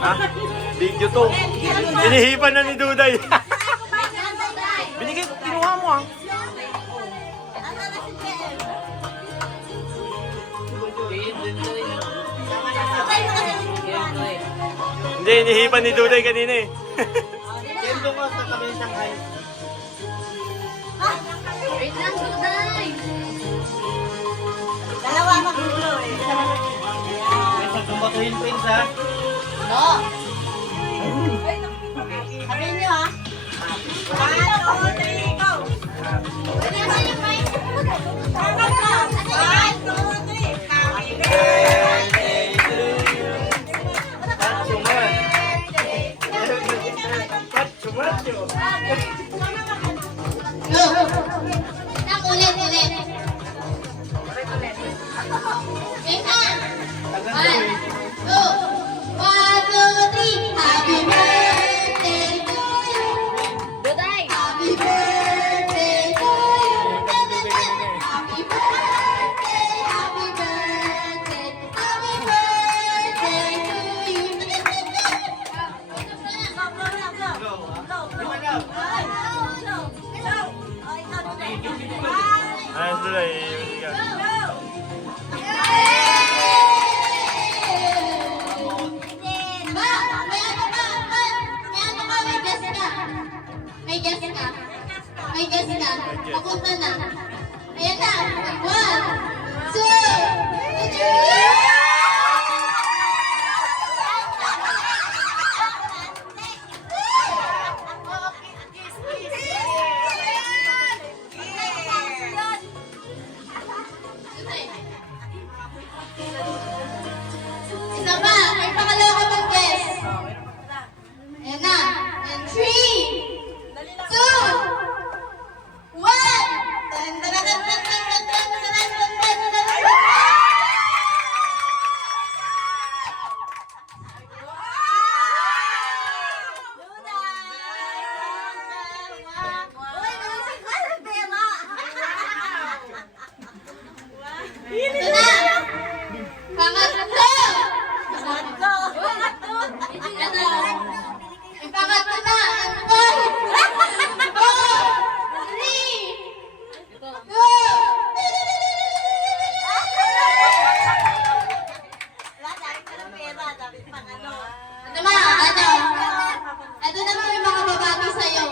Ha? Video to. Hinihipan na ni Duday. Binigay, kinuha mo ah. Hindi, hinihipan ni Duday kanina eh. Kendo ko sa kami sa kay. Wait lang, Duday. Dalawa magulo eh. Sa tumbatuhin prince ha. No. Sabihin niyo ha. 1, 2, 3, go. Pwede ba yung mic? 1, 2, 3. Happy birthday to you. Go. Nak, ulit. Wait na. 1, 2. 1, 2, 3. Happy birthday to you. Duday. Happy birthday to you. Happy birthday, happy birthday, happy birthday to you. Ayan sila eh. May guess ka. Papunta na. Ayan na. 1, 2, 3. Isa pa. May pangalawa ka pang guess. Ayan na. And 3, 2, 1. Ito na. Pangatlo. Ito. Yung pangatlo na. 5, 4, 3, go. Ano ma? Ano? Ito naman yung mga babati sa'yo.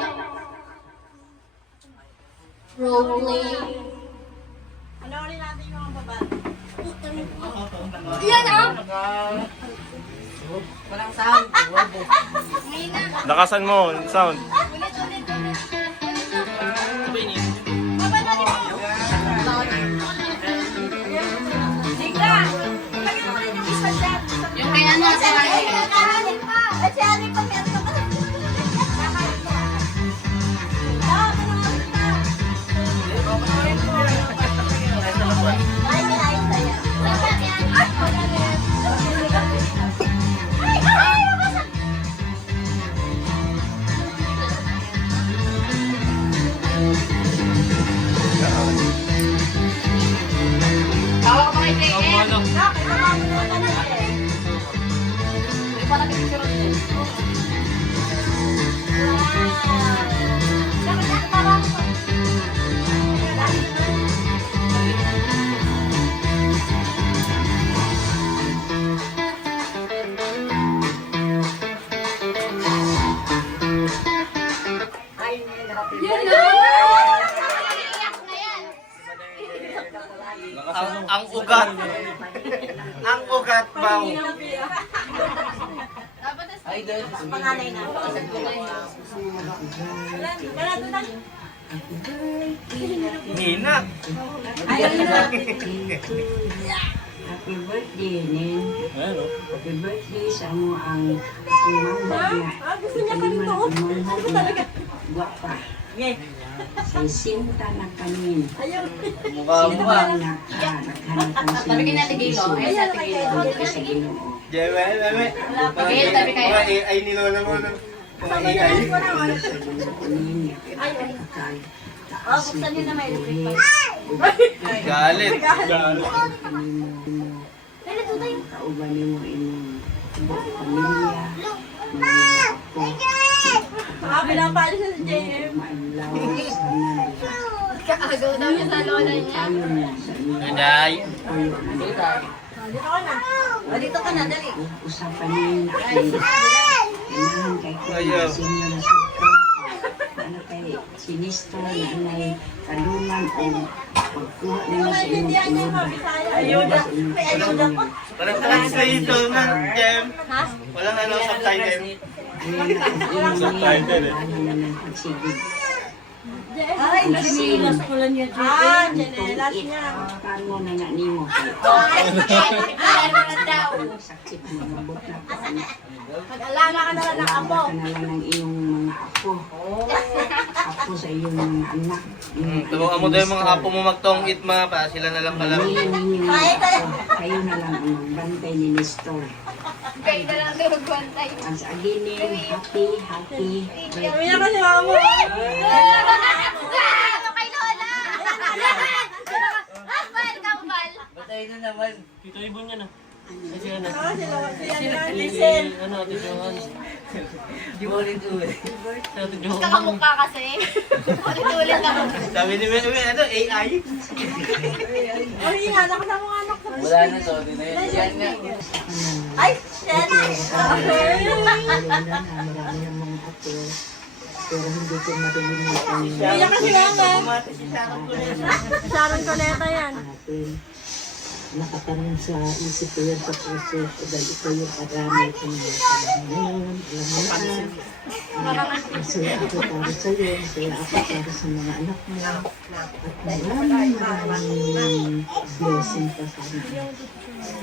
Roleplay. Panoorin natin yung mga baba. Yan ah! Walang sound. Ngayon na. Lakasan mo, sound. Ulit. Sigla! Lagyan mo rin yung isa dyan. Yung kaya na sa Ay, kakanin pa. Ay, si Ani pa meron ka pa. Kakain ka. Ah, panoorin na. Ay, kinain sa'yo. Hawak mo kay JM. Ang ugat. Ang ugat bao. Ay, dahil Panganay na. Wala doon na. Nina. Ayun na. Happy birthday, Nen. Happy birthday sa mo ang umambag na. Gusto niya kami to. Umambag na. Guwapa. Okay. Sa sinta na kanin. Ayun. Mukha mo ha. Naghanap ang Tabi ka natin Gilo. Ay, sa natin Gilo. sa Ginoo. Jeme. Okay, tabi kayo. Ay, nilola mo na. Ay. Sa kanin. Akal. Oh, buksan niyo na may electric pa. Galit. Kanimo. palo sa JM. maadlaw sa nanay. Kaagaw daw niya sa lola niya. Tayo mo sa inyo. Nanay. Tuyo na. Dito ka na. Dito ka na, dali. Usapan niyo na kay Inahan kay Kuya, sinyo na sa ano kay sinista na anay kalungan o pagkuha ninyo sa inyong ayuda. Ayuda. May ayuda po. Walang translator ng Jem. Walang ano, subtitle. Subtitle eh. Ano na ng pagsigig. Ay, chinelas ko lang yan. Ah, chinelas niya. Paano na nga nimo kay Ano na daw? sakit mo mabot na po. Mag-alala ka na lang ng apo. Ka na lang ng iyong mga apo. Apo sa iyong mga anak. Turuan mo daw yung mga apo mo magtong-it mga pa. Sila na lang pala. Pamilya ninyo mga apo. Kayo na lang ang magbantay ni Nestor. Kayo na lang daw magbantay. Ang sa aginin, happy Kami birthday. na kasi mamo. Ano kay Lola? Kapal, kapal. Batay na naman. Tito Ibon niya na. Ah, sila Listen. Di mo ulit ulit. Kakamukha kasi. Ulit-ulit ako. Sabi ni Mel, ano, AI? Oh, hinahanap ko na mga anak ko. Wala na to. Yan nga. Ay, shit. Marami ng mga apo. Pero hindi ko marilimutan yung Iyak kasi naman. Bumati si Sharon Cuneta. Sharon Cuneta yan. natin. Nakatanong sa isip ko yan sa puso ko dahil ito yung pagamit ng mga ngayon. Alam mo na, masaya ako para sa iyo, masaya ako para sa mga anak mo. At maraming blessing pa sa amin.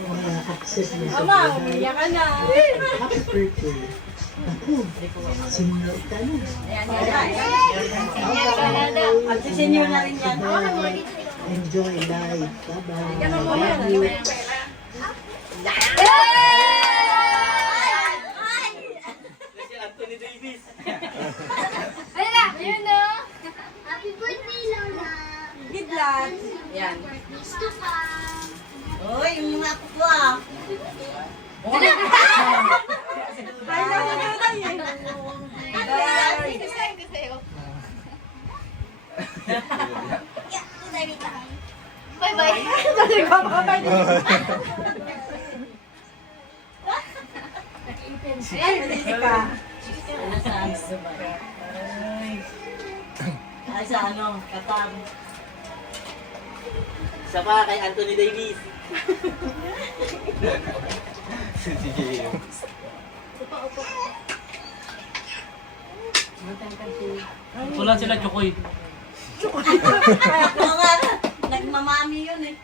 Mga access mo sa Mama, buhay. umiyak ka na. Happy birthday. Ako, senior ka na. At si senior na rin yan. Enjoy life. Bye-bye. Love you. Si Anthony Davis. Wala, yun na. Happy birthday, Lola. Gidlat. Yan. Gusto ka. Uy, yung mga apo ko ah. Ay, nakakatay eh. Sabi ko sa'yo. Bye-bye. Sabi ko, makapay din. Ay, malisi ka. Ay, sa ano, Qatar. Isa pa kay Anthony Davis. Wala sila Chokoy. Oo nga, nagmamami yun eh.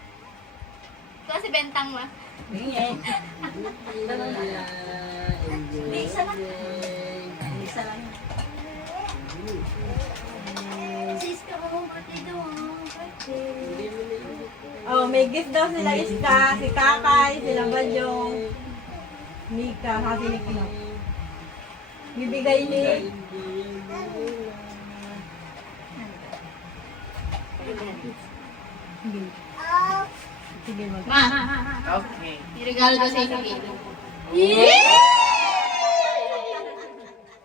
Kasi bentang ma. Hindi, isa lang. Isa lang. Sis ka mo, pati daw. Oh, may gift daw sila Iska, si Kakay, sila Badyong, Mika, kasi ni Kino. Bibigay ni... Sige, mag... Okay. Regalo daw sa inyo.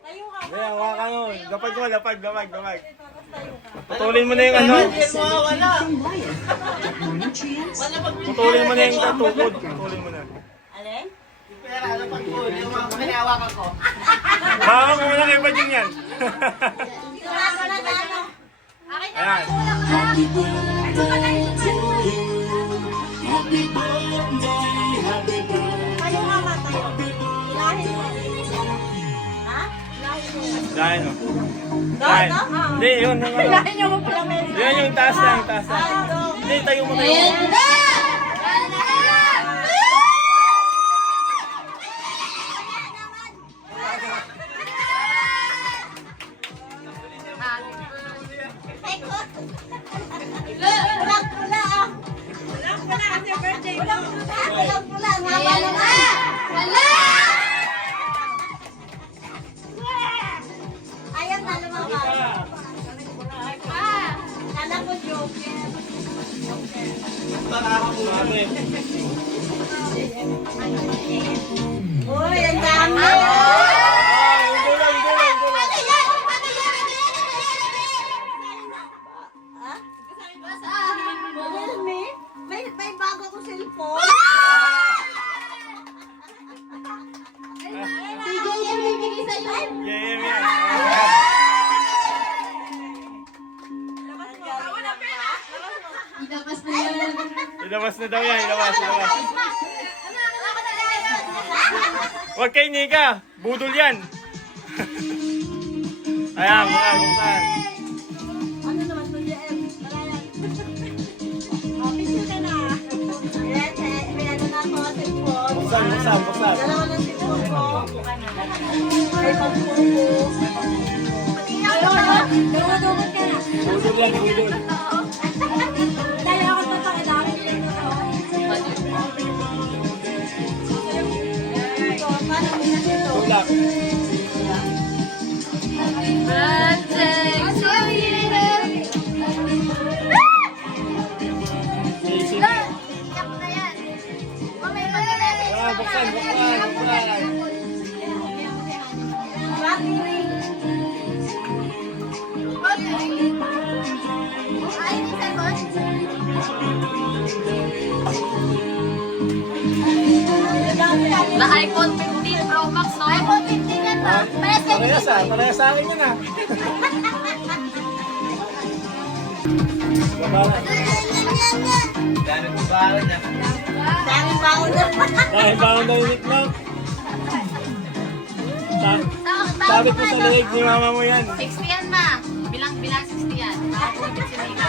Tayo ka. Kaya, hawakan mo. Lapag mo, lapag. Putulin mo na yung ano. Hindi mo wala. Putulin mo na yung tatukod. Putulin mo na. Alin? Pera, ano pag po? Yung mga pinahawakan ko. Baka mo na kayo ba din yan? Sarado na na ano? Ayan. Tayo nga ma, tayo. Ilahin mo. Ha? Ilahin mo. Dahil no. Doon, Dahil. no? Hindi, yun. Yung ano. Ilahin niyo mo pala may... Yan yung taas na, yung taas na. Hindi, tayo mo tayo. Pula ah. Pula kasi birthday mo. Pula, nga ba naman? Ayaw na lumabas. Kala ko joke. Uy, ang dami. Yung gulay. Ilabas na daw yan, ilabas. Huwag kay Nika, budol yan. Ayan, buksan. Ano naman to, JM? Picture ka na. May ano na ako, cellphone. Buksan. Dalawa ng cellphone ko. May pagpupo. Dumudumot ka na. Budol yan, budol. Dahil ako to pang dami nito. Ito, paano mo na ito? Tulak. Buksan. Na iPhone 15 Pro Max, no? iPhone 15 yan, ha? Parehas sa akin yun ah. Babalan. Dahil kung bakit niya. Daming baon na. Dahil baka daw ulit lang. Sabi ko sa leeg ni mama mo yan. 60 yan, ma. Bilang 60 yan. Nakapulipit si Mika.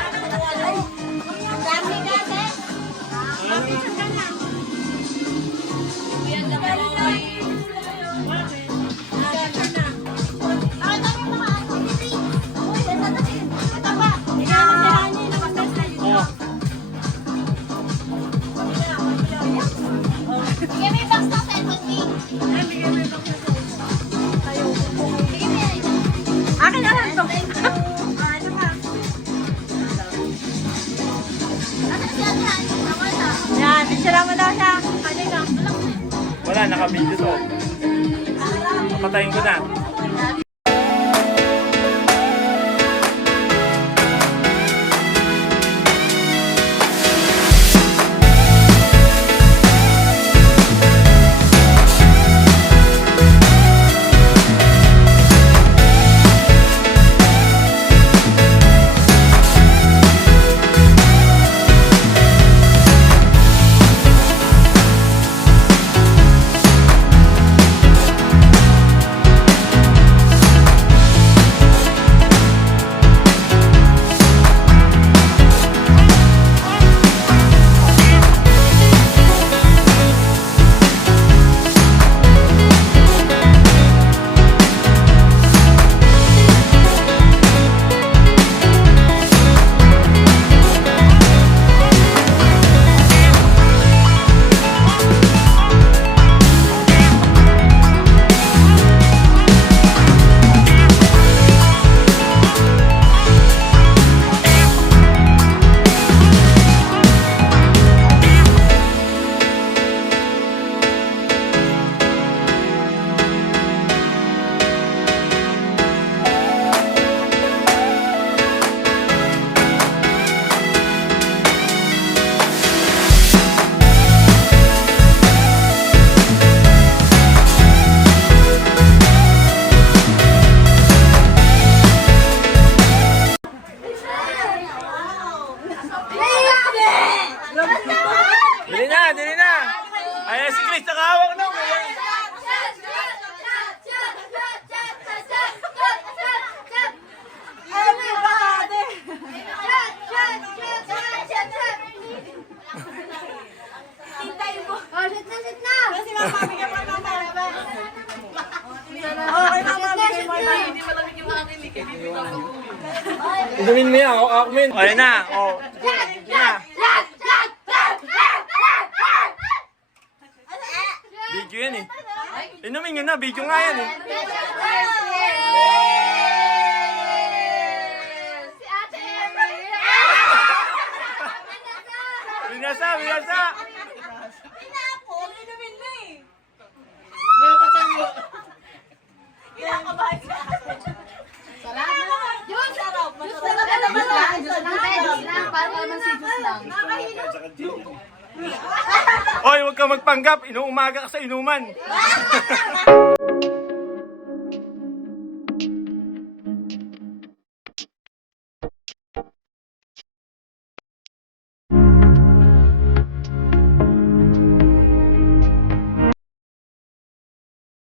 Dami dami. Bigyan mo yung box ng cellphone, Mi. Bigyan mo yan. Akin na lang to. Ano ka? Nasaan si Ate Han? Nawala. Yan, picture mo daw siya. Kanina. Wala, naka-video to. Papatayin ko na. Dili na. Ayan si Chris, nakahawak na. Kasi mapapigyan mo ng mama. Okay, mama, bigay mo yung Inumin mo yan, ako min. Ayan na, o. Sige na. Video yan eh. Inumin nyo na, video nga yan eh. Si Ate Emily. Binasa. Pinapon, inumin mo eh. Salamat. Yun, sarap. Para naman si Jus lang. Oy, huwag ka magpanggap. Inuumaga ka sa inuman.